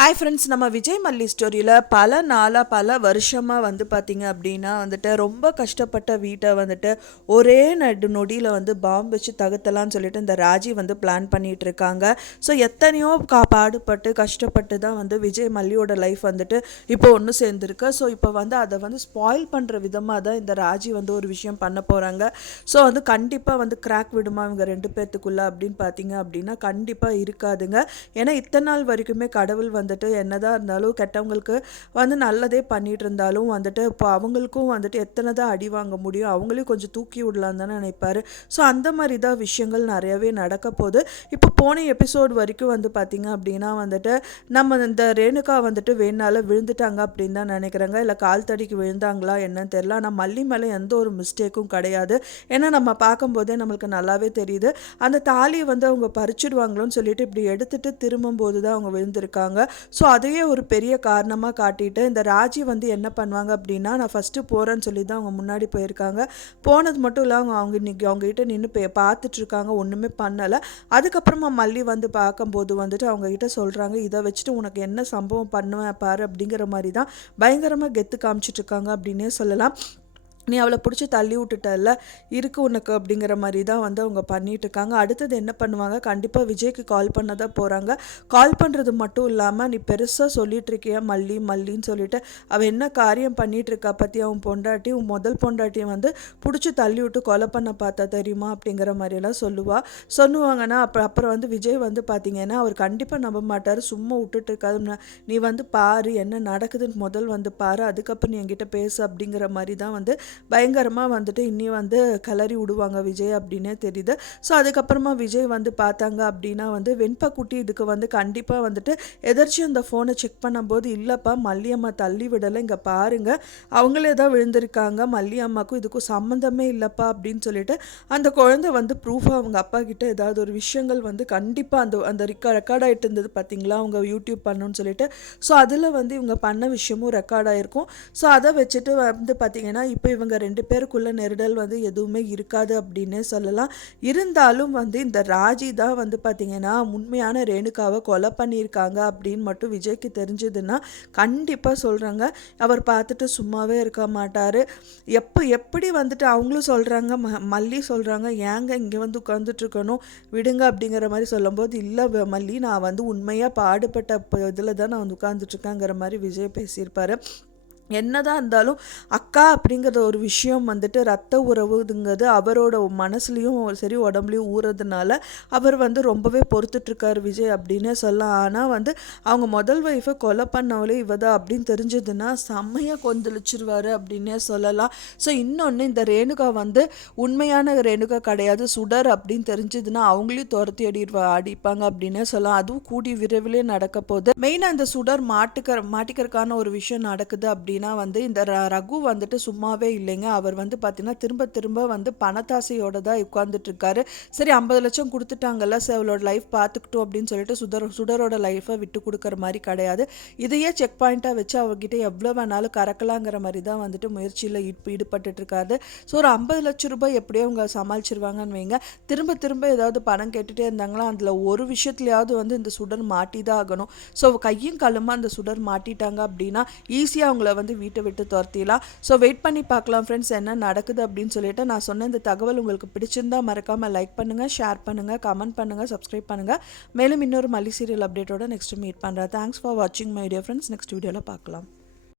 Hi friends, நம்ம விஜய் மல்லி ஸ்டோரியில் பல நாளாக பல வருஷமாக பார்த்தீங்க அப்படின்னா ரொம்ப கஷ்டப்பட்ட வீட்டை ஒரே நொடியில் பாம்பு வச்சு தகுத்தலான்னு சொல்லிட்டு இந்த ராஜி பிளான் பண்ணிட்டு இருக்காங்க. ஸோ எத்தனையோ பாடுபட்டு கஷ்டப்பட்டு தான் விஜய் மல்லியோட லைஃப் இப்போ ஒன்று சேர்ந்துருக்கு. ஸோ இப்போ அதை ஸ்பாயில் பண்ணுற விதமாக தான் இந்த ராஜி ஒரு விஷயம் பண்ண போகிறாங்க. ஸோ கண்டிப்பாக கிராக் விடுமா இவங்க ரெண்டு பேர்த்துக்குள்ள அப்படின்னு பார்த்தீங்க அப்படின்னா கண்டிப்பாக இருக்காதுங்க. ஏன்னா இத்தனை நாள் வரைக்குமே கடவுள் என்னதான் இருந்தாலும் கெட்டவங்களுக்கு நல்லதே பண்ணிட்டு இருந்தாலும் இப்போ அவங்களுக்கும் எத்தனை தான் அடி வாங்க முடியும், அவங்களையும் கொஞ்சம் தூக்கி விடலாம் தானே நினைப்பாரு. ஸோ அந்த மாதிரி தான் விஷயங்கள் நிறையவே நடக்க போகுது. இப்போ போன எபிசோட் வரைக்கும் பார்த்தீங்க அப்படின்னா நம்ம இந்த ரேணுகா வேணால விழுந்துட்டாங்க அப்படின்னு தான் நினைக்கிறாங்க. இல்லை கால் தடிக்கு விழுந்தாங்களா என்னன்னு தெரியல. ஆனால் மல்லி மேலே எந்த ஒரு மிஸ்டேக்கும் கிடையாது. ஏன்னா நம்ம பார்க்கும்போதே நம்மளுக்கு நல்லாவே தெரியுது அந்த தாலியை அவங்க பறிச்சிடுவாங்களோன்னு சொல்லிட்டு இப்படி எடுத்துட்டு திரும்பும்போது தான் அவங்க விழுந்திருக்காங்க. ஸோ அதையே ஒரு பெரிய காரணமாக காட்டிட்டு இந்த ராஜி என்ன பண்ணுவாங்க அப்படின்னா, நான் ஃபஸ்ட்டு போகிறேன்னு சொல்லி தான் அவங்க முன்னாடி போயிருக்காங்க. போனது மட்டும் இல்லை, அவங்க இன்னைக்கு அவங்ககிட்ட நின்று பார்த்துட்ருக்காங்க, ஒன்றுமே பண்ணலை. அதுக்கப்புறமா மல்லி பார்க்கும்போது அவங்ககிட்ட சொல்கிறாங்க, இதை வச்சுட்டு உனக்கு என்ன சம்பவம் பண்ணுவேன் பாரு அப்படிங்கிற மாதிரி தான் பயங்கரமாக கெத்து காமிச்சிட்ருக்காங்க அப்படின்னே சொல்லலாம். நீ அவளை பிடிச்சி தள்ளி விட்டுட்டல இருக்கு உனக்கு அப்படிங்கிற மாதிரி தான் அவங்க பண்ணிட்டு இருக்காங்க. அடுத்தது என்ன பண்ணுவாங்க, கண்டிப்பாக விஜய்க்கு கால் பண்ண தான் போகிறாங்க. கால் பண்ணுறது மட்டும் இல்லாமல், நீ பெருசாக சொல்லிட்டு இருக்கியா மல்லி மல்லின்னு சொல்லிட்டு அவள் என்ன காரியம் பண்ணிட்டு இருக்கா பற்றி அவன் பொண்டாட்டி உன் முதல் பொண்டாட்டியை பிடிச்சி தள்ளி விட்டு கொலை பண்ண பார்த்தா தெரியுமா அப்படிங்கிற மாதிரியெல்லாம் சொல்லுவாங்கன்னா அப்புறம் விஜய் பார்த்தீங்கன்னா அவர் கண்டிப்பாக நம்ப மாட்டார். சும்மா விட்டுட்டு இருக்காது, நீ பாரு என்ன நடக்குதுன்னு முதல் பாரு, அதுக்கப்புறம் நீ என்கிட்ட பேசு அப்படிங்கிற மாதிரி தான் பயங்கரமாக இன்னி கலரி விடுவாங்க விஜய் அப்படின்னே தெரியுது. ஸோ அதுக்கப்புறமா விஜய் பார்த்தாங்க அப்படின்னா வெண்பக்குட்டி இதுக்கு கண்டிப்பாக எதர்ச்சி அந்த ஃபோனை செக் பண்ணும்போது, இல்லைப்பா மல்லியம்மா தள்ளி விடலை, இங்கே பாருங்க அவங்களே தான் விழுந்திருக்காங்க, மல்லியம்மாக்கும் இதுக்கும் சம்மந்தமே இல்லைப்பா அப்படின்னு சொல்லிட்டு அந்த குழந்தை ப்ரூஃபாக அவங்க அப்பா கிட்ட ஏதாவது ஒரு விஷயங்கள் கண்டிப்பாக அந்த ரெக்கார்ட் ஆகிட்டு இருந்தது பார்த்தீங்களா, அவங்க யூடியூப் பண்ணணும்னு சொல்லிட்டு. ஸோ அதில் இவங்க பண்ண விஷயமும் ரெக்கார்ட் ஆகிருக்கும். ஸோ அதை வச்சுட்டு பார்த்தீங்கன்னா இப்போ இவங்க ரெண்டு பேருக்குள்ள நெருடல் எதுவுமே இருக்காது அப்படின்னே சொல்லலாம். இருந்தாலும் இந்த ராஜி தான் பார்த்தீங்கன்னா உண்மையான ரேணுகாவை கொலை பண்ணியிருக்காங்க அப்படின்னு மட்டும் விஜய்க்கு தெரிஞ்சதுன்னா கண்டிப்பாக சொல்கிறாங்க, அவர் பார்த்துட்டு சும்மாவே இருக்க மாட்டார். எப்படி அவங்களும் சொல்கிறாங்க, மல்லி சொல்கிறாங்க, ஏங்க இங்கே உட்காந்துட்டு இருக்கணும் விடுங்க அப்படிங்கிற மாதிரி சொல்லும்போது, இல்லை மல்லி நான் உண்மையாக பாடுபட்ட இதில் தான் நான் உட்காந்துட்ருக்கேங்கிற மாதிரி விஜய் பேசியிருப்பார். என்னதான் இருந்தாலும் அக்கா அப்படிங்கிற ஒரு விஷயம் ரத்த உறவுங்கிறது அவரோட மனசுலையும் சரி உடம்புலையும் ஊறதுனால அவர் ரொம்பவே பொறுத்துட்ருக்கார் விஜய் அப்படின்னே சொல்லலாம். ஆனால் அவங்க முதல் ஒய்ஃபை கொலை பண்ணவளே இவதா அப்படின்னு தெரிஞ்சதுன்னா செம்மையாக கொந்தளிச்சிருவார் அப்படின்னே சொல்லலாம். ஸோ இன்னொன்று, இந்த ரேணுகா உண்மையான ரேணுகா கிடையாது சுடர் அப்படின்னு தெரிஞ்சதுன்னா அவங்களையும் துரத்தி அடிப்பாங்க அப்படின்னே சொல்லலாம். அதுவும் கூடி விரைவிலே நடக்க போகுது. மெயினாக இந்த சுடர் மாட்டிக்கிறதுக்கான ஒரு விஷயம் நடக்குது அப்படின்னு இந்த ரகு சும்மாவே இல்லைங்க. அவர் பார்த்தீங்கன்னா திரும்ப திரும்ப பணத்தாசையோட தான் உட்கார்ந்துட்டு இருக்காரு. சரி 50 லட்சம் கொடுத்துட்டாங்கல்ல, சரி அவளோட லைஃப் பார்த்துக்கிட்டோம் அப்படின்னு சொல்லிட்டு சுடரோட லைஃபை விட்டு கொடுக்குற மாதிரி கிடையாது. இதையே செக் பாயிண்டாக வச்சு அவர்கிட்ட எவ்வளோ வேணாலும் கறக்கலாங்கிற மாதிரி தான் முயற்சியில் ஈடுபட்டு இருக்காரு. ஸோ ஒரு 50 லட்சம் ரூபாய் எப்படியோ அவங்க சமாளிச்சிருவாங்கன்னு வைங்க. திரும்ப திரும்ப ஏதாவது பணம் கேட்டுகிட்டே இருந்தாங்களா, அதில் ஒரு விஷயத்துலையாவது இந்த சுடர் மாட்டி தான் ஆகணும். ஸோ கையும் களுமா அந்த சுடர் மாட்டிட்டாங்க அப்படின்னா ஈஸியாக அவங்கள வீட்டை விட்டு துரத்திடலாம். ஸோ வெயிட் பண்ணி பார்க்கலாம் ஃப்ரெண்ட்ஸ் என்ன நடக்குது அப்படின்னு சொல்லிட்டு. நான் சொன்ன இந்த தகவல் உங்களுக்கு பிடிச்சிருந்தா மறக்காமல் லைக் பண்ணுங்கள், ஷேர் பண்ணுங்கள், கமெண்ட் பண்ணுங்கள், சப்ஸ்கிரைப் பண்ணுங்கள். மேலும் இன்னொரு மல்லி சீரியல் அப்டேட்டோட நெக்ஸ்ட் மீட் பண்ணுறேன். தேங்க்ஸ் ஃபார் வாட்சிங் மை டியர் ஃப்ரெண்ட்ஸ். நெக்ஸ்ட் வீடியோவில் பார்க்கலாம்.